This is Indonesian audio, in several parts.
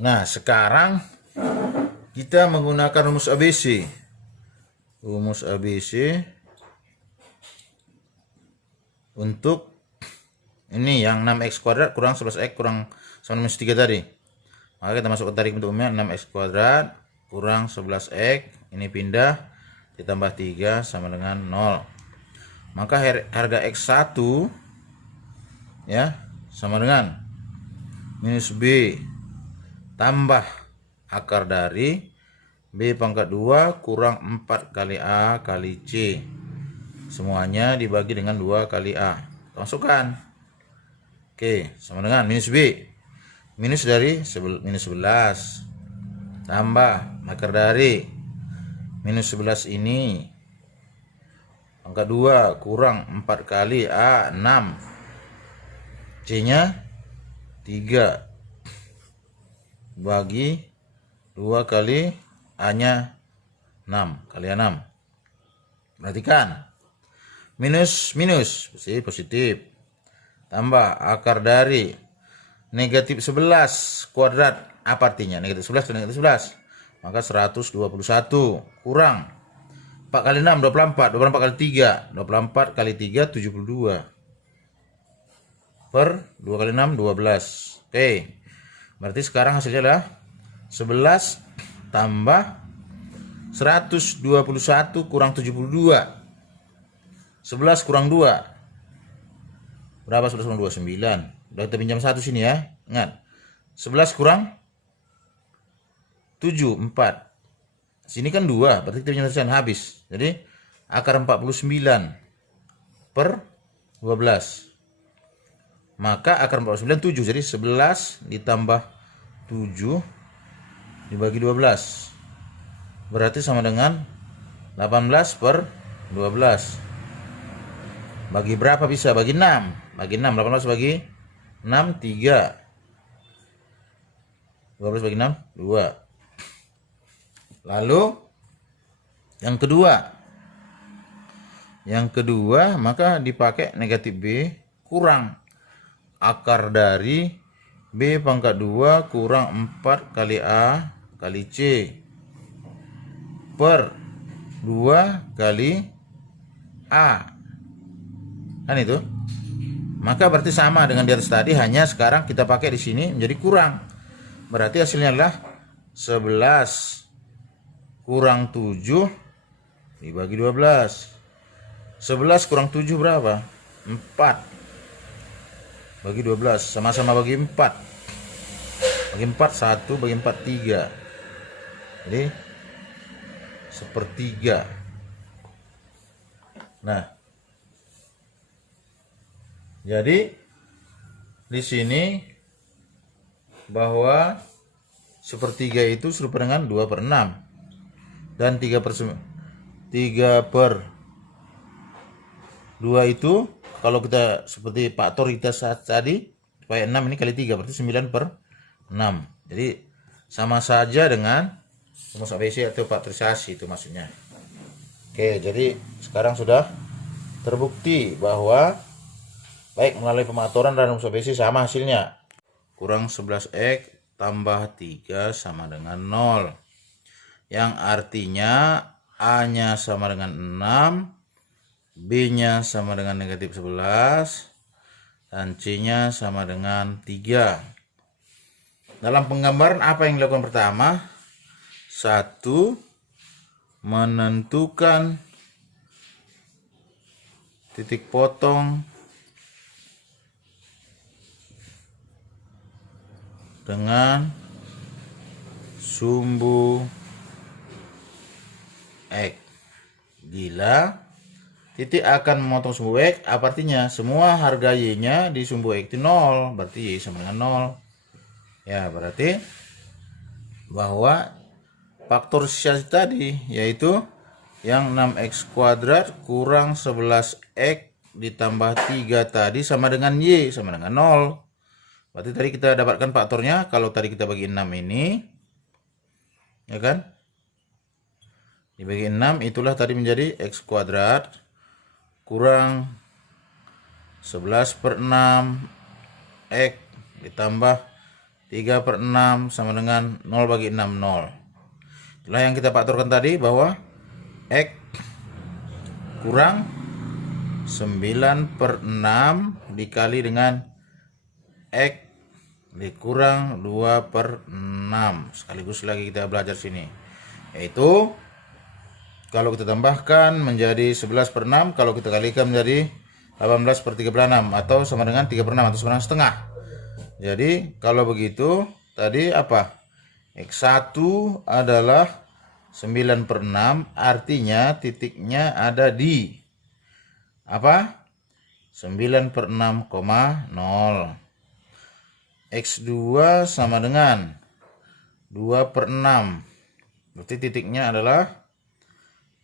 Nah, sekarang kita menggunakan rumus ABC. Rumus ABC untuk ini yang 6x kuadrat kurang 11x kurang sama minus 3 tadi. Maka kita masukkan tarik bentuk umumnya 6x kuadrat kurang 11x. Ini pindah ditambah 3 sama dengan 0. Maka harga x1 ya sama dengan minus b tambah akar dari b pangkat 2 kurang 4 kali a kali c. Semuanya dibagi dengan 2 kali a. Masukkan. Oke, sama dengan minus b. Minus dari minus 11 tambah akar dari minus 11 ini pangkat 2 kurang 4 kali a 6, c nya 3 bagi 2 kali a nya 6 kali 6. Perhatikan, minus minus positif tambah akar dari negatif 11 kuadrat. Apa artinya? Negatif 11 dan negatif 11. Maka 121 kurang 4 kali 6 24, 24 kali 3 24 kali 3 72 per 2 kali 6 12. Oke, berarti sekarang hasilnya adalah 11 tambah 121 kurang 72. 11 kurang 2 berapa? 11 kurang 2 9. Udah kita pinjam 1 sini ya. Ingat, 11 kurang 7 4. Sini kan 2, berarti kita pinjam 1 habis. Jadi akar 49 per 12. Maka akar 49 7. Jadi 11 ditambah 7 dibagi 12. Berarti sama dengan 18 per 12. Bagi berapa bisa? Bagi 6. Bagi 6. 18 bagi 6 3. 12 bagi 6 2. Lalu yang kedua. Yang kedua maka dipakai negatif B kurang akar dari B pangkat 2 kurang 4 kali A kali C per 2 kali A. Kan itu? Maka berarti sama dengan di atas tadi, hanya sekarang kita pakai di sini menjadi kurang. Berarti hasilnya adalah 11 kurang 7 dibagi 12. 11 kurang 7 berapa? 4 bagi 12. Sama-sama bagi 4. Bagi 4 1, bagi 4 3. Jadi sepertiga. Nah, jadi di sini bahwa sepertiga itu serupa dengan 2 per 6 dan 3 per 2 itu kalau kita seperti faktor kita saat tadi supaya 6 ini kali 3 berarti 9 per 6. Jadi sama saja dengan rumus ABC atau faktorisasi itu maksudnya. Oke, jadi sekarang sudah terbukti bahwa baik melalui pematoran dan rumus ABC sama hasilnya. Kurang 11x tambah 3 sama dengan 0. Yang artinya A-nya sama dengan 6, B-nya sama dengan negatif 11, dan C-nya sama dengan 3. Dalam penggambaran apa yang dilakukan pertama? 1. Menentukan titik potong dengan sumbu X. Bila titik akan memotong sumbu X, apa artinya? Semua harga Y-nya di sumbu X itu 0, berarti Y sama dengan 0. Ya, berarti bahwa faktorisasi tadi yaitu yang 6x kuadrat kurang 11x ditambah 3 tadi sama dengan Y sama dengan 0. Berarti tadi kita dapatkan faktornya, kalau tadi kita bagi 6 ini, ya kan? Dibagi 6 itulah tadi menjadi x kuadrat kurang 11 per 6 x ditambah 3/6 sama dengan 0 bagi 6, 0. Itulah yang kita faktorkan tadi, bahwa X kurang 9/6 dikali dengan X dikurang 2/6. Sekaligus lagi kita belajar sini, yaitu kalau kita tambahkan menjadi 11/6, kalau kita kalikan menjadi 18/36, atau sama dengan 3/6 atau sama dengan setengah. Jadi kalau begitu tadi apa? X1 adalah 9/6, artinya titiknya ada di apa? 9/6,0. X2 sama dengan 2/6. Berarti titiknya adalah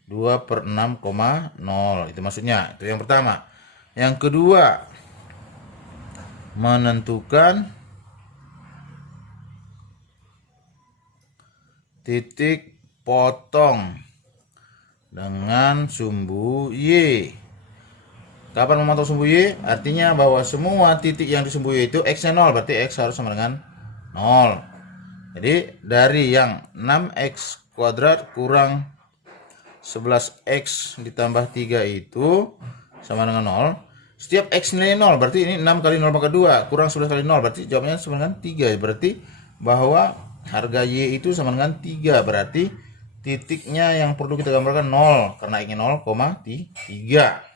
2/6,0. Itu maksudnya. Itu yang pertama. Yang kedua, menentukan titik potong dengan sumbu Y. Kapan memotong sumbu Y? Artinya bahwa semua titik yang di sumbu Y itu X-nya 0, berarti X harus sama dengan 0. Jadi dari yang 6X kuadrat kurang 11X ditambah 3 itu sama dengan 0. Setiap X nilai 0, berarti ini 6 kali 0 pangkat 2 kurang 11 kali 0, berarti jawabnya sama dengan 3. Berarti bahwa harga Y itu sama dengan 3. Berarti titiknya yang perlu kita gambarkan 0, karena X-nya 0,3.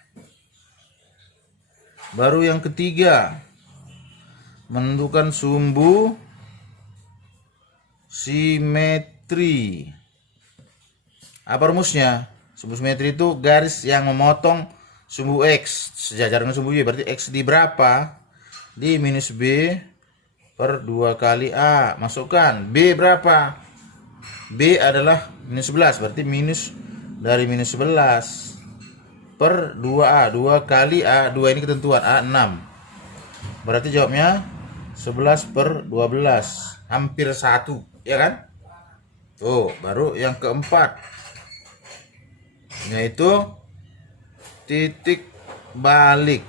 Baru yang ketiga, menentukan sumbu simetri. Apa rumusnya? Sumbu simetri itu garis yang memotong sumbu X sejajar dengan sumbu Y. Berarti X di berapa? Di minus B per 2 kali A. Masukkan B berapa? B adalah minus 11. Berarti minus dari minus 11 per 2A. 2 kali A. 2 ini ketentuan A 6. Berarti jawabnya 11/12. Hampir 1. Ya kan? Tuh, baru yang keempat, yaitu titik balik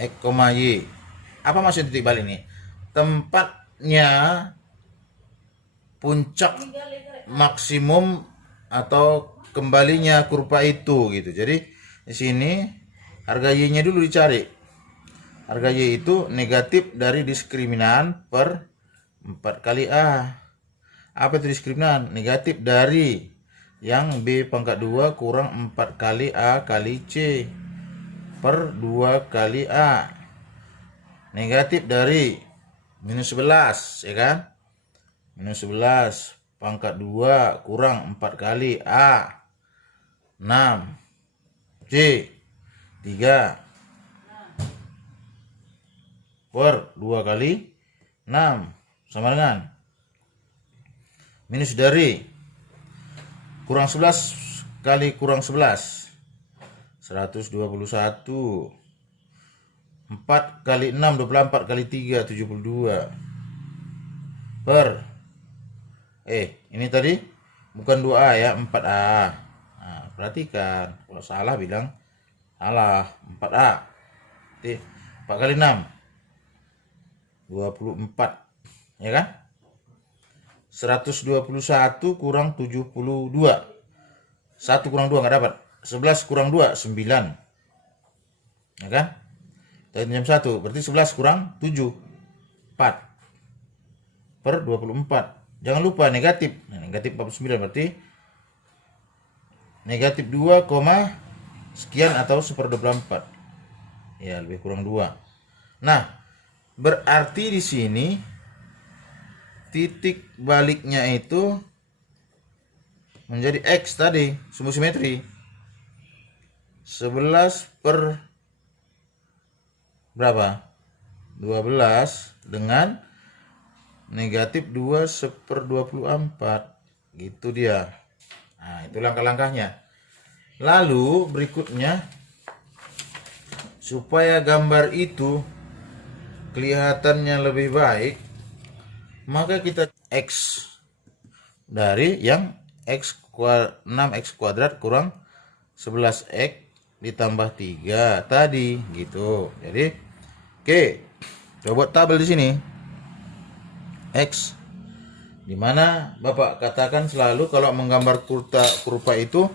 X, Y. Apa maksud titik balik ini? Tempatnya puncak maksimum atau kembalinya kurva itu gitu. Jadi di sini harga Y-nya dulu dicari. Harga Y itu negatif dari diskriminan per 4 kali A. Apa itu diskriminan? Negatif dari yang B pangkat 2 kurang 4 kali A kali C per 2 kali A. Negatif dari minus 11, ya kan? Minus 11 pangkat 2 kurang 4 kali A 6 C 3 per 2 kali 6 sama dengan minus dari kurang 11 kali kurang 11 121. 4 kali 6 24 kali 3 72 per ini tadi bukan 2A ya, 4A. Nah, perhatikan kalau salah bilang salah. 4A. Jadi 4 kali 6 24, ya kan? 121 kurang 72. 1 kurang 2 nggak dapat. 11 kurang 2 9. Ya kan? Kita jam 1, berarti 11 kurang 7 4 per 24. Jangan lupa negatif. Nah, negatif 49 berarti negatif 2, sekian atau 1/24. Ya, lebih kurang 2. Nah, berarti di sini titik baliknya itu menjadi X tadi, sumbu simetri. 11 per berapa? 12 dengan negatif 2 1/24. Gitu dia. Nah, itu langkah-langkahnya. Lalu berikutnya, supaya gambar itu kelihatannya lebih baik, maka kita X dari yang 6X kuadrat kurang 11X ditambah 3 tadi gitu. Jadi oke, Coba buat tabel di sini. X. Dimana Bapak katakan selalu kalau menggambar kurva itu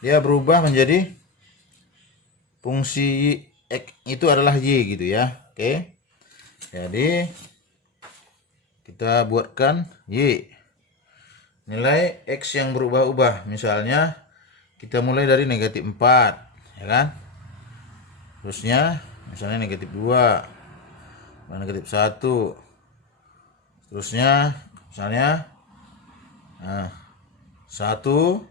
dia berubah menjadi fungsi X itu adalah Y gitu ya. Oke. Jadi kita buatkan Y. Nilai X yang berubah-ubah. Misalnya kita mulai dari negatif 4, ya kan? Terusnya misalnya negatif 2, negatif 1. Terusnya misalnya 1,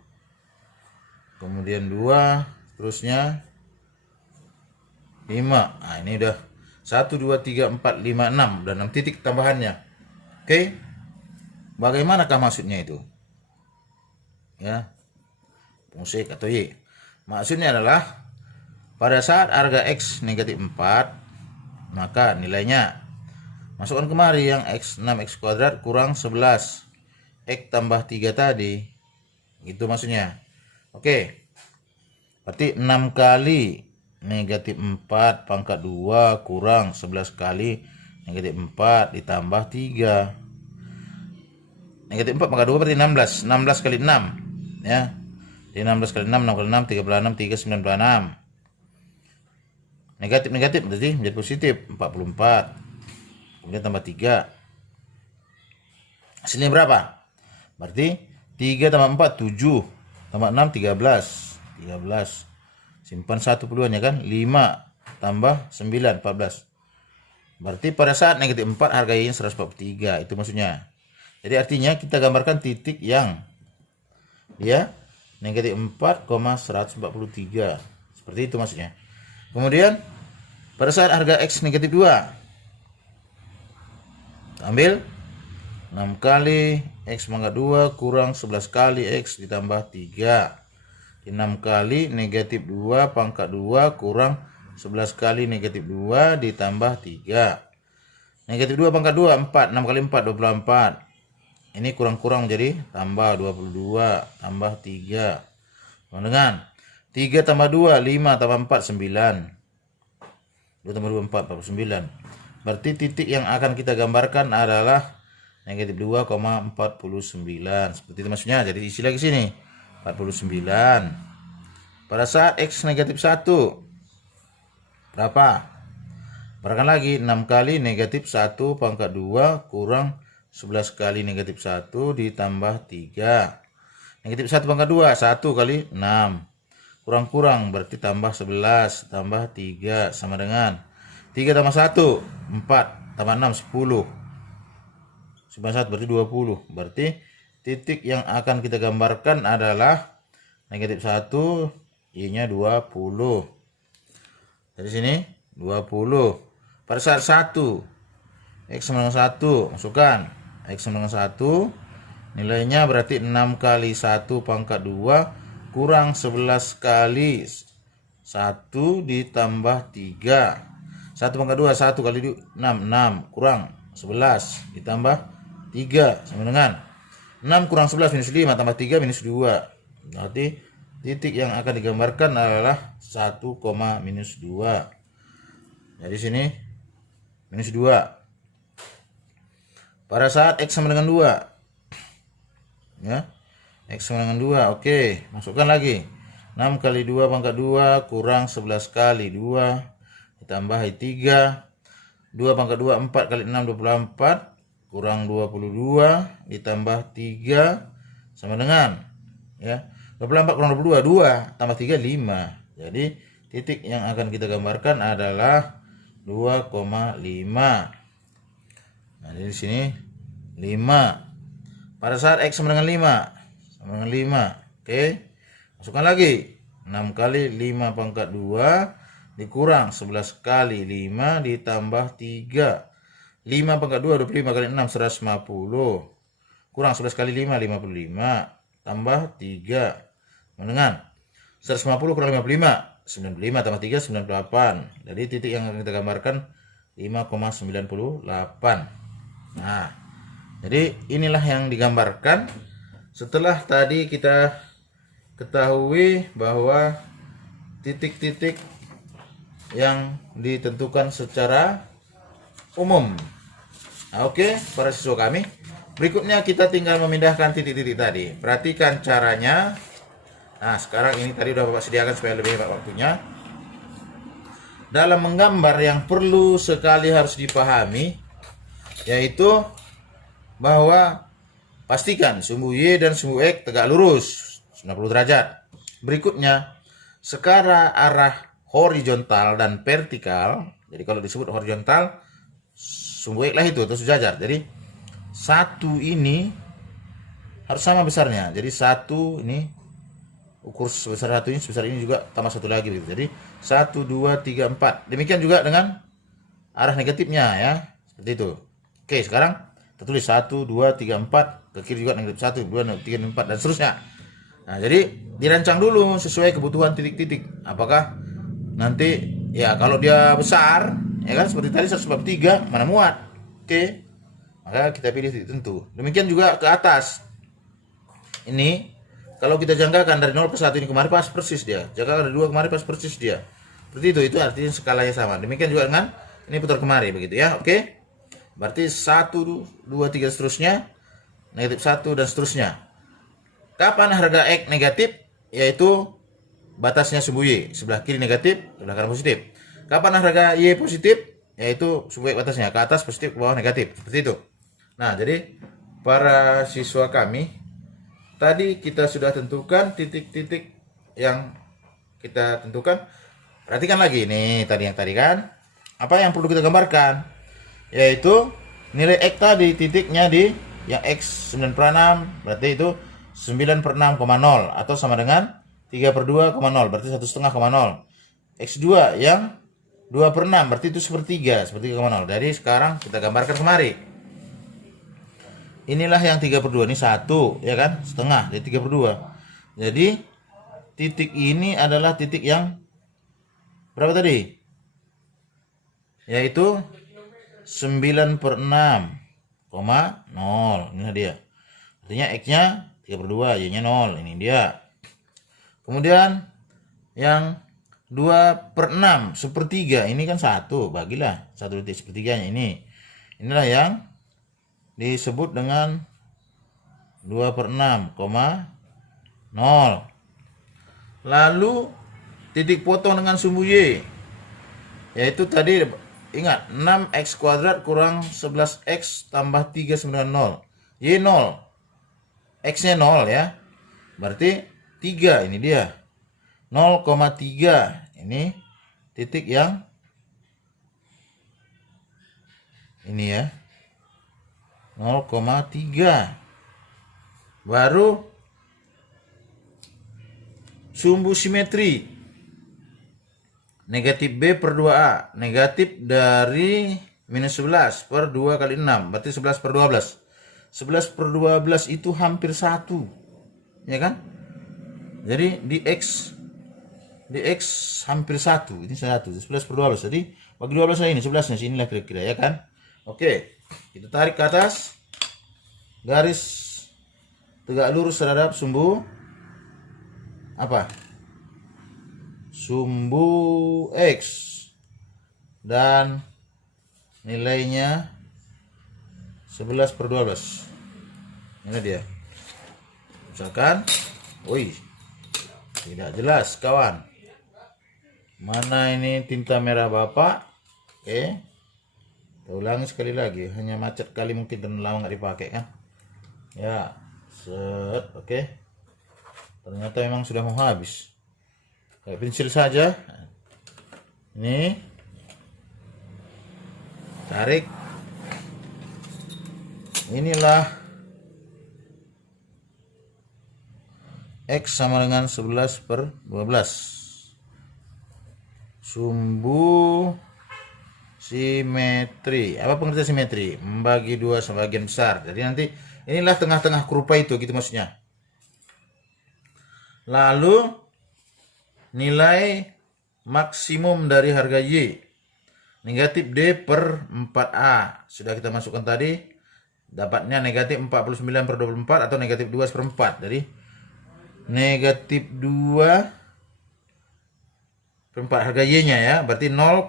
kemudian 2, terusnya 5. Nah, ini udah 1, 2, 3, 4, 5, 6 dan 6 titik tambahannya. Oke. Bagaimanakah maksudnya itu? Ya. Fungsi X atau Y. Maksudnya adalah pada saat harga X negatif 4, maka nilainya masukkan kemari yang X 6X kuadrat kurang 11 X tambah 3 tadi. Itu maksudnya. Oke. Berarti 6 kali negatif 4 pangkat 2 kurang 11 kali negatif 4 ditambah 3. Negatif 4 pangkat 2 berarti 16. 16 kali 6. Ya. Jadi 16 kali 6, 6 kali 6, 36, 3, 96. Negatif berarti menjadi positif 44. Kemudian tambah 3. Hasilnya berapa? Berarti 3 tambah 4, 7. Tambah 6, 13. 13. Simpan 1 peluangnya kan? 5 tambah 9, 14. Berarti pada saat negatif 4 harga Y-nya 143. Itu maksudnya. Jadi artinya kita gambarkan titik yang dia negatif 4,143. Seperti itu maksudnya. Kemudian pada saat harga X negatif 2, ambil 6 kali X pangkat 2 kurang 11 kali X ditambah 3. 6 kali negatif 2 pangkat 2 kurang 11 kali negatif 2 ditambah 3. Negatif 2 pangkat 2, 4. 6 kali 4, 24. Ini kurang-kurang jadi tambah 22 tambah 3. Sama dengan 3 tambah 2, 5 tambah 4, 9. 2 tambah 2, 4, 49. Berarti titik yang akan kita gambarkan adalah negatif 2,49. Seperti itu maksudnya. Jadi isi lagi sini. 49. Pada saat X negatif 1. Berapa? Berikan lagi 6 kali negatif 1 pangkat 2 kurang 11 kali negatif 1 ditambah 3. Negatif 1 pangkat 2, 1 kali 6. Kurang-kurang berarti tambah 11 tambah 3 sama dengan 3 tambah 1, 4 tambah 6, 10. 91 berarti 20. Berarti titik yang akan kita gambarkan adalah negatif 1, Y-nya 20. Dari sini 20. Pada saat 1, X sama dengan 1, masukkan. X sama dengan 1, nilainya berarti 6 kali 1 pangkat 2 kurang 11 kali 1 ditambah 3. 1 pangkat 2, 1 kali 6, 6 kurang 11 ditambah 3 sama dengan 6 kurang 11 minus 5 tambah 3 minus 2. Berarti titik yang akan digambarkan adalah 1, minus 2. Jadi sini minus 2. Pada saat X sama dengan 2. Ya. X sama dengan 2. Oke, masukkan lagi. 6 kali 2 pangkat 2 kurang 11 kali 2 ditambah 3. 2 pangkat 2, 4 kali 6, 24 kurang 22 ditambah 3 sama dengan ya 24 kurang 22, 2 tambah 3, 5. Jadi titik yang akan kita gambarkan adalah 2,5. Nah, di sini 5. Pada saat X sama dengan 5. Sama dengan 5. Oke. Masukkan lagi. 6 kali 5 pangkat 2 dikurang 11 kali 5 ditambah 3. 5 pangkat 2, 25 kali 6, 150. Kurang 11 kali 5, 55. Tambah 3. Sama dengan 150 kurang 55. 95 tambah 3, 98. Jadi titik yang akan kita gambarkan 5,98. Nah, jadi inilah yang digambarkan setelah tadi kita ketahui bahwa titik-titik yang ditentukan secara umum. Nah, oke, para siswa kami. Berikutnya kita tinggal memindahkan titik-titik tadi. Perhatikan caranya. Nah, sekarang ini tadi udah Bapak sediakan supaya lebih hemat waktunya. Dalam menggambar yang perlu sekali harus dipahami, yaitu bahwa pastikan sumbu Y dan sumbu X tegak lurus 90 derajat. Berikutnya, sekarang arah horizontal dan vertikal. Jadi kalau disebut horizontal, sumbu X lah itu terus sejajar. Jadi satu ini harus sama besarnya. Jadi satu ini ukur sebesar satu ini, sebesar ini juga tambah satu lagi begitu. Jadi 1, 2, 3, 4. Demikian juga dengan arah negatifnya ya. Seperti itu. Oke, sekarang kita tulis 1, 2, 3, 4. Ke kiri juga negatif 1, 2, 3, 4 dan seterusnya. Nah, jadi dirancang dulu sesuai kebutuhan titik-titik. Apakah nanti ya kalau dia besar ya kan seperti tadi 143 mana muat. Oke. Maka kita pilih titik tentu. Demikian juga ke atas. Ini kalau kita jangkakan dari 0 ke 1 ini kemarin pas persis dia. Jangkakan dari 2 kemarin pas persis dia. Seperti itu artinya skalanya sama. Demikian juga dengan ini putar kemari begitu ya. Oke. Berarti 1, 2, 3 seterusnya, negatif 1 dan seterusnya. Kapan harga X negatif? Yaitu batasnya sumbu Y. Sebelah kiri negatif, sebelah kanan positif. Kapan harga Y positif? Yaitu sumbu X batasnya. Ke atas positif, ke bawah negatif. Seperti itu. Nah, jadi para siswa kami, tadi kita sudah tentukan titik-titik yang kita tentukan. Perhatikan lagi nih tadi kan. Apa yang perlu kita gambarkan? Yaitu nilai X tadi titiknya di yang X 9/6 berarti itu 9/6,0 atau sama dengan 3/2,0 berarti 1/2,0. X2 yang 2/6 berarti itu 1/3, 1/3,0. Jadi sekarang kita gambarkan kemari. Inilah yang 3/2, ini 1 ya kan, setengah, jadi 3/2. Jadi titik ini adalah titik yang berapa tadi? Yaitu 9/6,0. Inilah dia. Artinya X-nya 3/2, Y-nya 0. Ini dia. Kemudian yang 2/6, 1/3. Ini kan 1, bagilah 1/3-nya ini. Inilah yang disebut dengan 2/6,0. Lalu titik potong dengan sumbu Y, yaitu tadi ingat 6x² kurang 11x tambah 3 sama dengan 0. Y 0, X-nya 0 ya. Berarti 3, ini dia. 0,3. Ini titik yang ini ya. 0,3. Baru sumbu simetri. Negatif B/2A. Negatif dari minus 11 per 2 kali 6. Berarti 11/12. 11/12 itu hampir 1. Ya kan? Jadi di X hampir 1. Ini 1. 11/12. Jadi bagi 12 ini 11-nya sinilah kira-kira ya kan? Oke. Kita tarik ke atas. Garis tegak lurus terhadap sumbu apa? Sumbu X. Dan nilainya 11/12. Ini dia. Misalkan, wih, tidak jelas kawan. Mana ini tinta merah Bapak? Oke. Kita ulangi sekali lagi, hanya macet kali mungkin dan lama nggak dipakai kan. Ya, set, oke. Ternyata memang sudah mau habis. Kayak pensil saja. Ini tarik. Inilah X sama dengan 11/12. Sumbu simetri. Apa pengertian simetri? Membagi 2 sebagian besar. Jadi nanti inilah tengah-tengah kurva itu gitu maksudnya. Lalu nilai maksimum dari harga Y. Negatif D/4A. Sudah kita masukkan tadi. Dapatnya negatif 49/24 atau negatif 2/4. Jadi negatif 2/4 harga Y-nya ya. Berarti 0,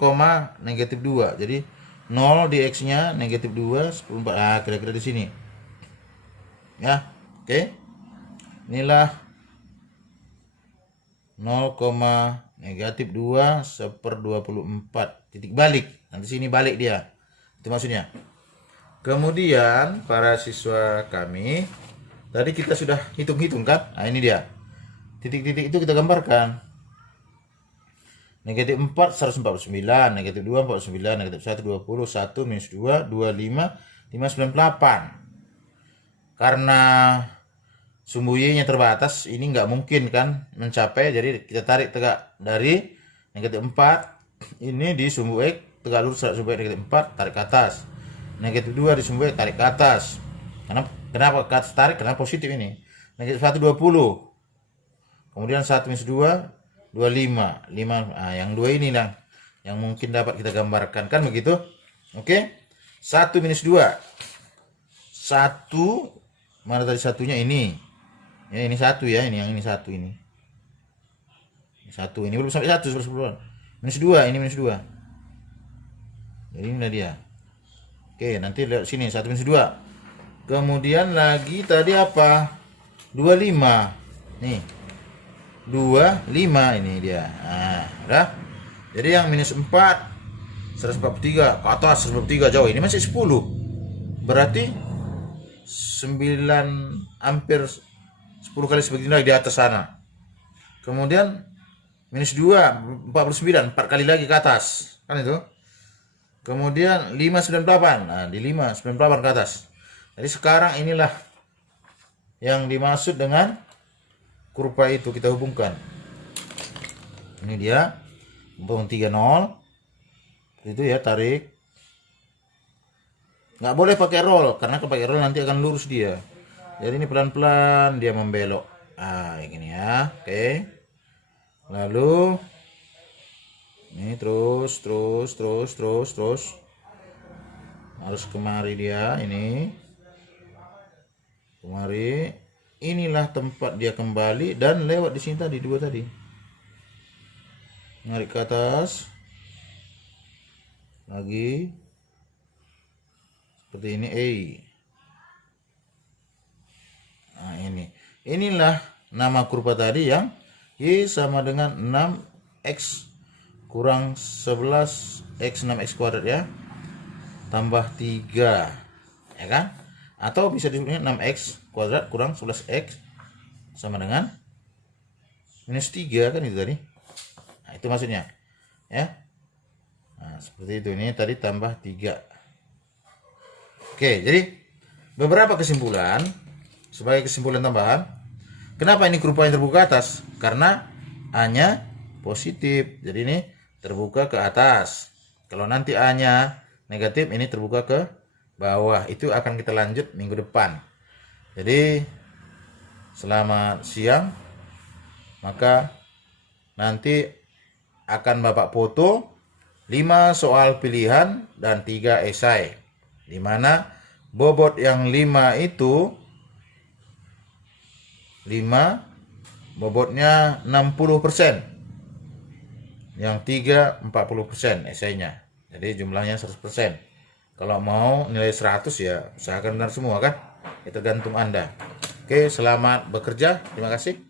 negatif 2. Jadi 0 di X-nya negatif 2, 10/4. Ah, kira-kira di sini. Ya, oke. Inilah 0, negatif 2 1/24. Titik balik. Nanti sini balik dia. Itu maksudnya. Kemudian para siswa kami, tadi kita sudah hitung-hitung kan? Nah, ini dia. Titik-titik itu kita gambarkan. Negatif 4, 149. Negatif 2, 49. Negatif 1, 20. 1, minus 2, 25, 5, 98. Karena sumbu Y-nya terbatas, ini nggak mungkin kan mencapai. Jadi kita tarik tegak dari negatif 4. Ini di sumbu X, tegak lurus sumbu X negatif 4, tarik ke atas. Negatif 2 di sumbu X, tarik ke atas. Kenapa ke atas tarik? Karena positif ini. Negatif 1, 20. Kemudian 1 minus 2, 25. 5, yang 2 ini lah yang mungkin dapat kita gambarkan, kan begitu? Oke. 1 minus 2. 1, mana tadi satunya ini? Ya, ini 1 ya, ini yang ini 1 ini. 1 ini belum sampai 1 sebelum. Minus 2, ini minus 2. Jadi ini dia. Oke, nanti lihat sini 1 minus 2. Kemudian lagi tadi apa? 25. Nih. 25 ini dia. Nah, udah. Jadi yang minus 4 143 ke atas 143 jauh. Ini masih 10. Berarti 9 hampir 10 kali sebegini lagi di atas sana. Kemudian minus 2 49, 4 kali lagi ke atas. Kan itu. Kemudian 598. Nah, di 598 ke atas. Jadi sekarang inilah yang dimaksud dengan kurva itu, kita hubungkan. Ini dia. Hubung 30. Itu ya, tarik. Nggak boleh pakai roll, karena kalau pakai roll nanti akan lurus dia. Jadi ini pelan-pelan dia membelok. Ah, ini ya. Oke. Lalu ini terus. Harus kemari dia, ini. Kemari. Inilah tempat dia kembali dan lewat di sini tadi, 2 tadi. Narik ke atas. Lagi. Seperti ini, Nah, ini. Inilah nama kurva tadi yang Y sama dengan 6X kurang 11X 6X kuadrat ya. Tambah 3. Ya kan? Atau bisa disebutnya 6X kuadrat kurang 11X sama dengan minus 3, kan itu tadi. Nah, itu maksudnya. Ya. Nah, seperti itu. Ini tadi tambah 3. Oke, jadi beberapa kesimpulan. Sebagai kesimpulan tambahan, kenapa ini kurva yang terbuka atas? Karena A-nya positif. Jadi ini terbuka ke atas. Kalau nanti A-nya negatif, ini terbuka ke bawah. Itu akan kita lanjut minggu depan. Jadi selamat siang. Maka nanti akan Bapak foto 5 soal pilihan dan 3 esai. Di mana bobot yang 5 itu 5 bobotnya 60%. Yang 3 40% esainya. Jadi jumlahnya 100%. Kalau mau nilai 100 ya usahakan benar semua kan. Itu tergantung Anda. Oke, selamat bekerja. Terima kasih.